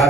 It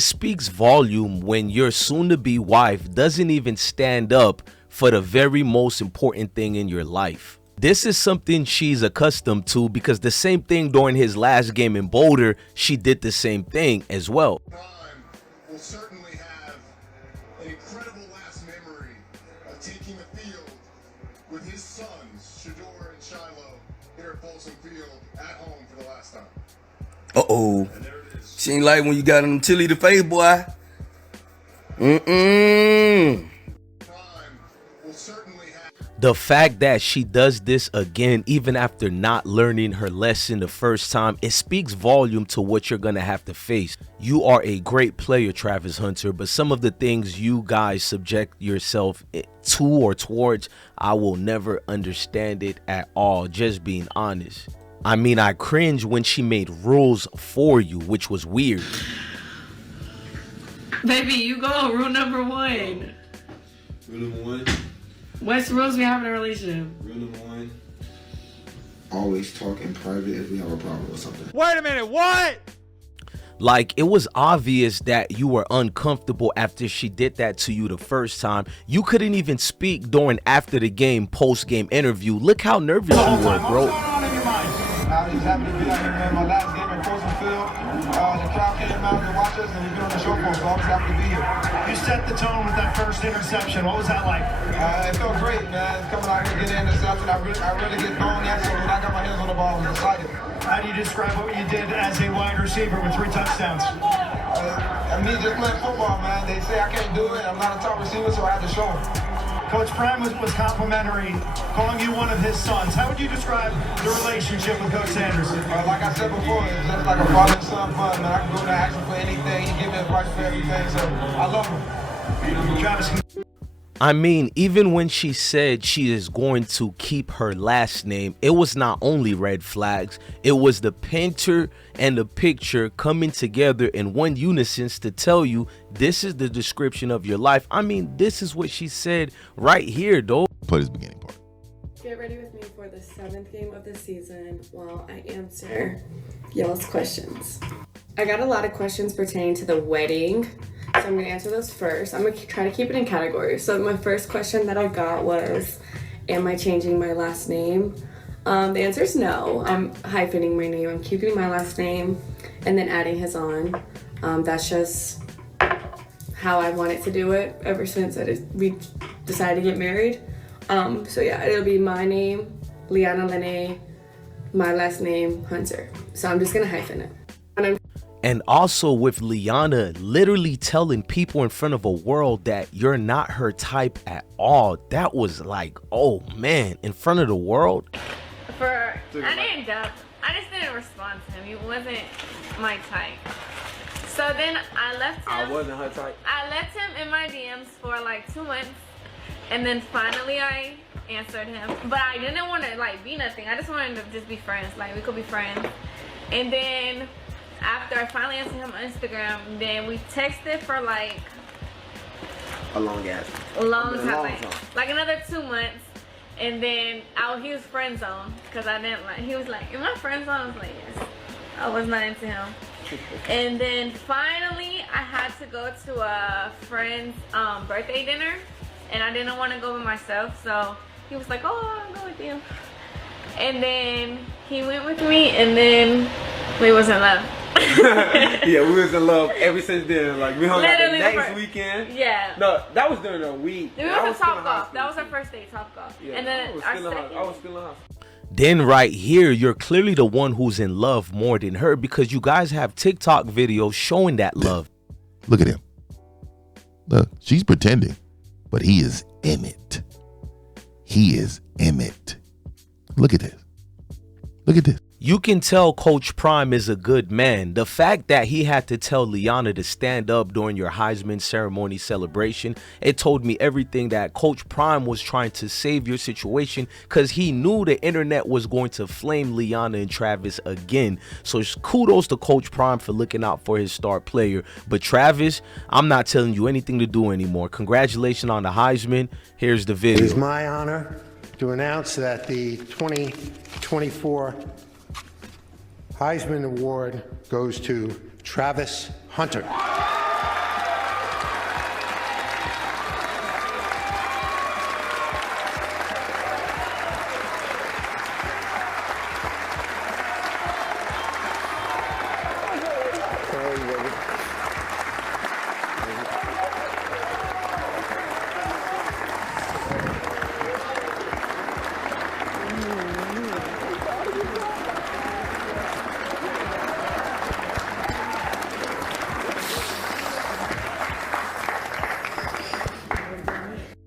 speaks volume when your soon-to-be wife doesn't even stand up for the very most important thing in your life. This is something she's accustomed to because the same thing during his last game in Boulder, she did the same thing as well. Will certainly have an incredible last memory of taking the field with his sons, Shador and Shiloh, here at Folsom Field at home for the last time. Uh-oh. She ain't like when you got him chili the face, boy. The fact that she does this again, even after not learning her lesson the first time, it speaks volume to what you're going to have to face. You are a great player, Travis Hunter, but some of the things you guys subject yourself to or towards, I will never understand it at all, just being honest. I mean, I cringe when she made rules for you, which was weird. Baby, you go. Rule number one. Rule number one? What's the rules we have in a relationship? Rule number one? Always talk in private if we have a problem with something. Wait a minute, what? Like, it was obvious that you were uncomfortable after she did that to you the first time. You couldn't even speak during after the game, post-game interview. Look how nervous you were, bro. I was happy to be out here, man. My last game at Folsom Field. The crowd came out to watch us, and we've been on the show for us, so I was happy to be here. You set the tone with that first interception. What was that like? It felt great, man. Coming out here, getting intercepted. I really get going at, so when I got my hands on the ball, I was excited. How do you describe what you did as a wide receiver with 3 touchdowns? Me just playing football, man. They say I can't do it. I'm not a top receiver, so I had to show them. Coach Prime was complimentary, calling you one of his sons. How would you describe the relationship with Coach Sanders? Like I said before, it's just like a father and son fun, man. I can go there and ask him for anything. He give me advice for everything, so I love him. Travis. I mean, even when she said she is going to keep her last name, it was not only red flags, it was the painter and the picture coming together in one unison to tell you this is the description of your life. I mean, this is what she said right here, though. Play this beginning part. Get ready with me for the 7th game of the season while I answer y'all's questions. I got a lot of questions pertaining to the wedding, so I'm going to answer those first. I'm going to try to keep it in categories. So my first question that I got was, am I changing my last name? The answer is no. I'm hyphening my name. I'm keeping my last name and then adding his on. That's just how I wanted to do it ever since we decided to get married. So yeah, it'll be my name, Leanna Lene, my last name, Hunter. So I'm just going to hyphen it. And also with Leanna literally telling people in front of a world that you're not her type at all. That was like, oh man, in front of the world. I just didn't respond to him. He wasn't my type. So then I left him. I wasn't her type. I left him in my DMs for like 2 months. And then finally I answered him. But I didn't want to like be nothing. I just wanted to just be friends. Like we could be friends. And then after I finally answered him on Instagram, then we texted for like a long time. Like another 2 months. And then he was friend zone because I didn't like. He was like, "Am I friend zone?" I was like, "Yes." I was not into him. And then finally, I had to go to a friend's birthday dinner, and I didn't want to go by myself. So he was like, "Oh, I'll go with you." And then he went with me, and then we was in love. Yeah, we was in love ever since then. Like we hung out the next weekend. Yeah. No, that was during the week. We went to Top Golf. That was our first day, Top Golf. Yeah, and then I was still in house. Then right here, you're clearly the one who's in love more than her because you guys have TikTok videos showing that love. Look at him. Look, she's pretending, but he is in it. He is in it. Look at this. Look at this. You can tell Coach Prime is a good man. The fact that he had to tell Leanna to stand up during your Heisman ceremony celebration, it told me everything that Coach Prime was trying to save your situation, because he knew the internet was going to flame Leanna and Travis again. So kudos to Coach Prime for looking out for his star player. But Travis, I'm not telling you anything to do anymore. Congratulations on the Heisman. Here's the video. It is my honor to announce that the 2024 Heisman Award goes to Travis Hunter.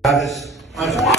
Travis Hunter.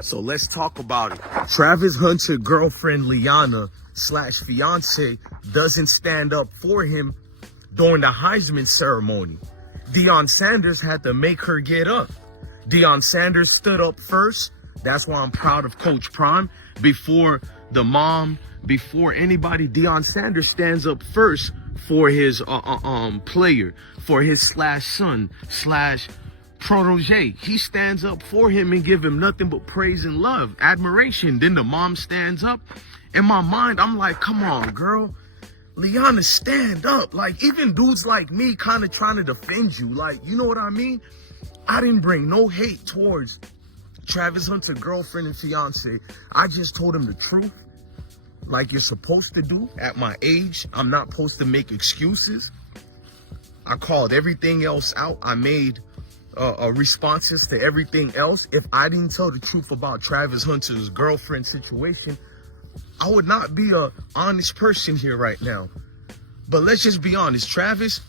So let's talk about it. Travis Hunter's girlfriend Leanna / fiancée doesn't stand up for him during the Heisman ceremony. Deion Sanders had to make her get up. Deion Sanders stood up first. That's why I'm proud of Coach Prime. Before the mom, before anybody, Deion Sanders stands up first for his player, for his /son / protege. He stands up for him and give him nothing but praise and love, admiration. Then the mom stands up. In my mind, I'm like, come on, girl. Leanna, stand up. Like, even dudes like me kind of trying to defend you. Like, you know what I mean? I didn't bring no hate towards Travis Hunter's girlfriend and fiance. I just told him the truth, like you're supposed to do at my age. I'm not supposed to make excuses. I called everything else out. I made responses to everything else. If I didn't tell the truth about Travis Hunter's girlfriend situation, I would not be an honest person here right now. But let's just be honest, Travis,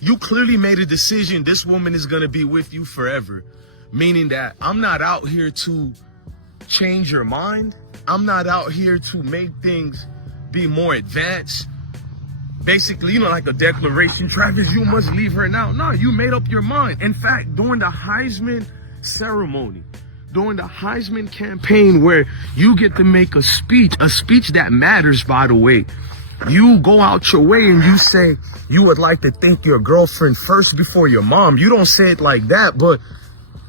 you clearly made a decision. This woman is going to be with you forever. Meaning that I'm not out here to change your mind. I'm not out here to make things be more advanced. Basically, you know, like a declaration, Travis, you must leave her now. No, you made up your mind. In fact, during the Heisman ceremony, during the Heisman campaign, where you get to make a speech that matters, by the way, you go out your way and you say you would like to thank your girlfriend first before your mom. You don't say it like that, but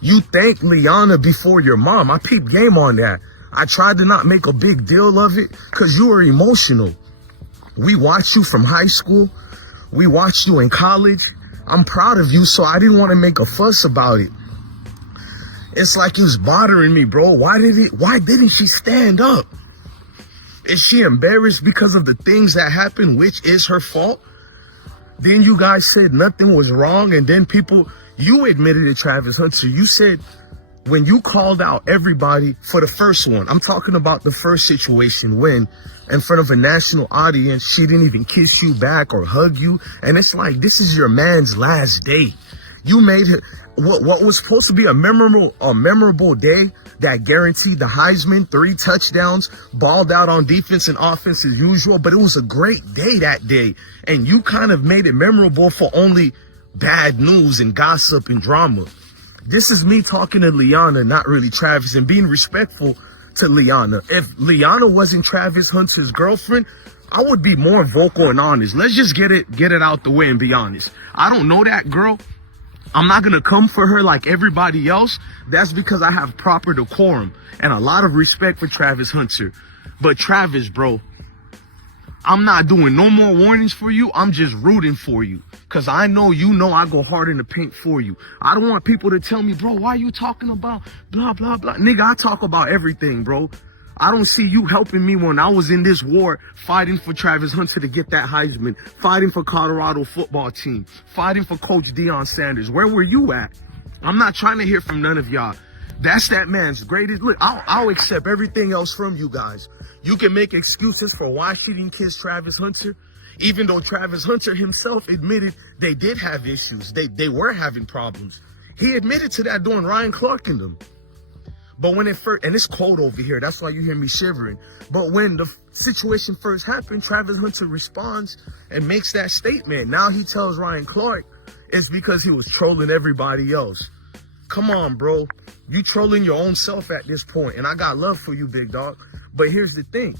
you thank Leanna before your mom. I peeped game on that. I tried to not make a big deal of it because you were emotional. We watched you from high school. We watched you in college. I'm proud of you, so I didn't want to make a fuss about it. It's like it was bothering me, bro. Why didn't she stand up? Is she embarrassed because of the things that happened, which is her fault? Then you guys said nothing was wrong, and then you admitted it, Travis Hunter. You said when you called out everybody for the first one, I'm talking about the first situation when in front of a national audience, she didn't even kiss you back or hug you. And it's like, this is your man's last day. You made her what was supposed to be a memorable day that guaranteed the Heisman, 3 touchdowns, balled out on defense and offense as usual. But it was a great day that day. And you kind of made it memorable for only bad news and gossip and drama. This is me talking to Leanna, not really Travis, and being respectful to Leanna. If Leanna wasn't Travis Hunter's girlfriend, I would be more vocal and honest. Let's just get it out the way and be honest. I don't know that girl. I'm not going to come for her like everybody else. That's because I have proper decorum and a lot of respect for Travis Hunter. But Travis, bro, I'm not doing no more warnings for you. I'm just rooting for you. Cause I know I go hard in the paint for you. I don't want people to tell me, bro, why are you talking about blah, blah, blah. Nigga, I talk about everything, bro. I don't see you helping me when I was in this war fighting for Travis Hunter to get that Heisman, fighting for Colorado football team, fighting for Coach Deion Sanders. Where were you at? I'm not trying to hear from none of y'all. That's that man's greatest. Look, I'll accept everything else from you guys. You can make excuses for why she didn't kiss Travis Hunter, even though Travis Hunter himself admitted they did have issues. They were having problems. He admitted to that during Ryan Clark and them. But when it first, and it's cold over here, that's why you hear me shivering. But when the situation first happened, Travis Hunter responds and makes that statement. Now he tells Ryan Clark it's because he was trolling everybody else. Come on, bro. You trolling your own self at this point, and I got love for you, big dog. But here's the thing.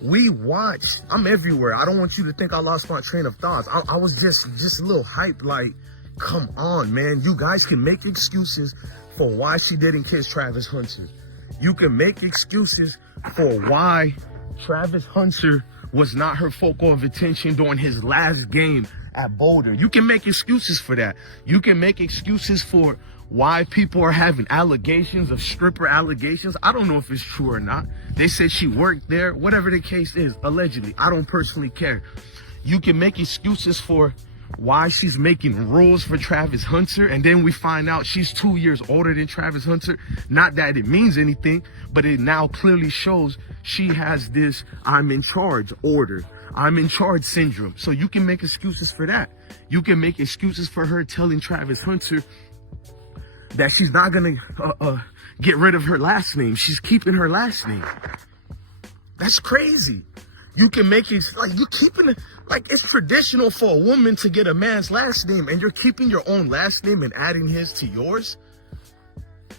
We watch. I'm everywhere. I don't want you to think I lost my train of thoughts. I was just a little hyped. Like, come on, man. You guys can make excuses for why she didn't kiss Travis Hunter. You can make excuses for why Travis Hunter was not her focal of attention during his last game at Boulder. You can make excuses for that. You can make excuses for why people are having allegations of stripper allegations. I don't know if it's true or not. They said she worked there. Whatever the case is, allegedly. I don't personally care. You can make excuses for why she's making rules for Travis Hunter, and then we find out she's 2 years older than Travis Hunter. Not that it means anything, but it now clearly shows she has this I'm in charge order. I'm in charge syndrome. So you can make excuses for that. You can make excuses for her telling Travis Hunter that she's not gonna get rid of her last name. She's keeping her last name. That's crazy. You can make it like you keeping it like it's traditional for a woman to get a man's last name, and you're keeping your own last name and adding his to yours.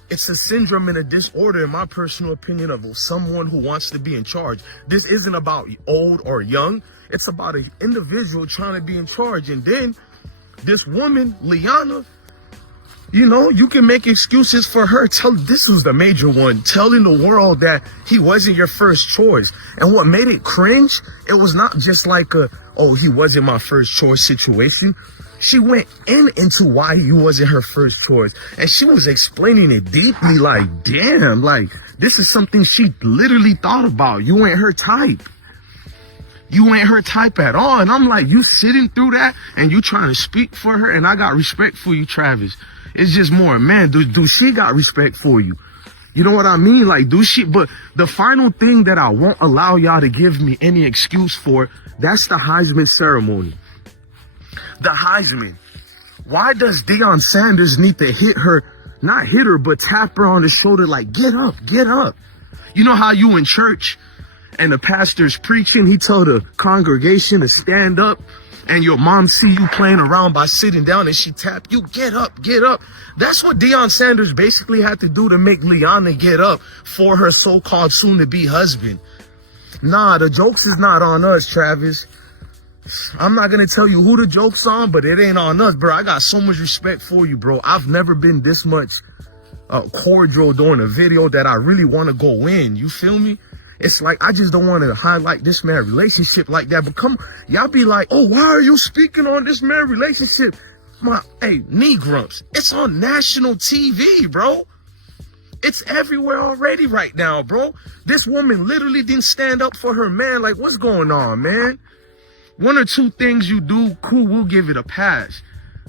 It's a syndrome and a disorder, in my personal opinion, of someone who wants to be in charge. This isn't about old or young. It's about an individual trying to be in charge. And then this woman, Leanna, you know, you can make excuses for her. This was the major one, telling the world that he wasn't your first choice. And what made it cringe, it was not just like he wasn't my first choice situation. She went into why he wasn't her first choice. And she was explaining it deeply, like, damn, like, this is something she literally thought about. You ain't her type. You ain't her type at all. And I'm like, you sitting through that and you trying to speak for her. And I got respect for you, Travis. It's just more, man, do she got respect for you? You know what I mean? Like, do she? But the final thing that I won't allow y'all to give me any excuse for, that's the Heisman ceremony. The Heisman. Why does Deion Sanders need to hit her, not hit her, but tap her on the shoulder like, get up, get up? You know how you in church and the pastor's preaching, he told the congregation to stand up, and your mom see you playing around by sitting down and she tap you, get up, get up. That's what Deion Sanders basically had to do to make Leanna get up for her so-called soon-to-be husband. Nah, the jokes is not on us, Travis. I'm not going to tell you who the joke's on, but it ain't on us, bro. I got so much respect for you, bro. I've never been this much cordial during a video that I really want to go in. You feel me? It's like, I just don't want to highlight this man's relationship like that. But come, y'all be like, oh, why are you speaking on this man's relationship? Hey, knee grumps. It's on national TV, bro. It's everywhere already right now, bro. This woman literally didn't stand up for her man. Like, what's going on, man? One or two things you do, cool, we'll give it a pass.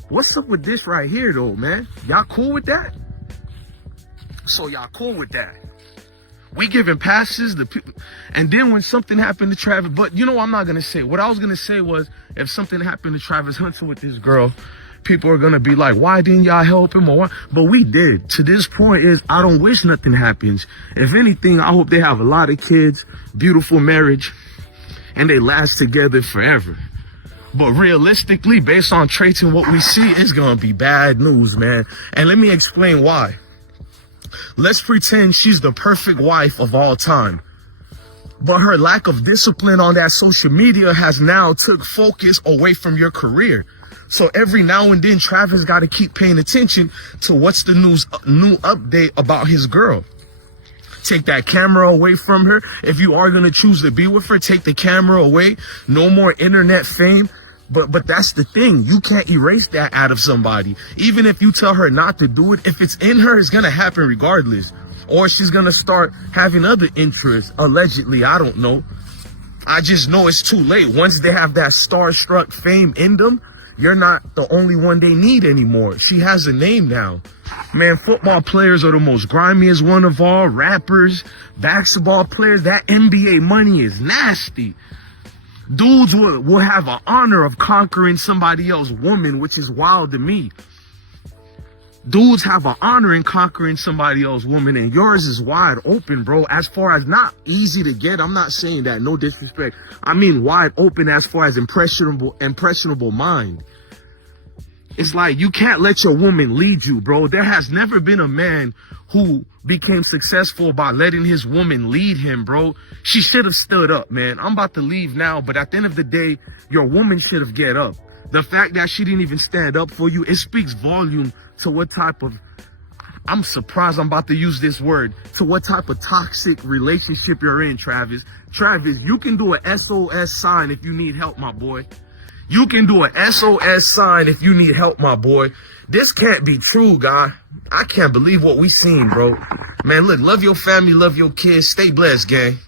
What's up with this right here, though, man? Y'all cool with that? So y'all cool with that? We giving passes, and then when something happened to Travis, but you know what I'm not going to say. What I was going to say was, if something happened to Travis Hunter with this girl, people are going to be like, why didn't y'all help him? Or why? But we did. To this point is, I don't wish nothing happens. If anything, I hope they have a lot of kids, beautiful marriage, and they last together forever. But realistically, based on traits and what we see, it's going to be bad news, man. And let me explain why. Let's pretend she's the perfect wife of all time. But her lack of discipline on that social media has now took focus away from your career. So every now and then, Travis got to keep paying attention to what's the new update about his girl. Take that camera away from her. If you are going to choose to be with her, take the camera away. No more internet fame. But that's the thing. You can't erase that out of somebody. Even if you tell her not to do it, if it's in her, it's going to happen regardless. Or she's going to start having other interests, allegedly. I don't know. I just know it's too late. Once they have that starstruck fame in them, you're not the only one they need anymore. She has a name now. Man, football players are the most grimiest one of all. Rappers, basketball players, that NBA money is nasty. Dudes will have an honor of conquering somebody else's woman, which is wild to me. Dudes have an honor in conquering somebody else's woman, and yours is wide open, bro. As far as not easy to get, I'm not saying that, no disrespect. I mean wide open as far as impressionable mind. It's like you can't let your woman lead you, bro. There has never been a man who became successful by letting his woman lead him, bro. She should have stood up, man. I'm about to leave now, but at the end of the day, your woman should have get up. The fact that she didn't even stand up for you, it speaks volume to what type of, I'm surprised I'm about to use this word, to what type of toxic relationship you're in, Travis. Travis, you can do an SOS sign if you need help, my boy. You can do an SOS sign if you need help, my boy. This can't be true, guy. I can't believe what we seen, bro. Man, look, love your family, love your kids. Stay blessed, gang.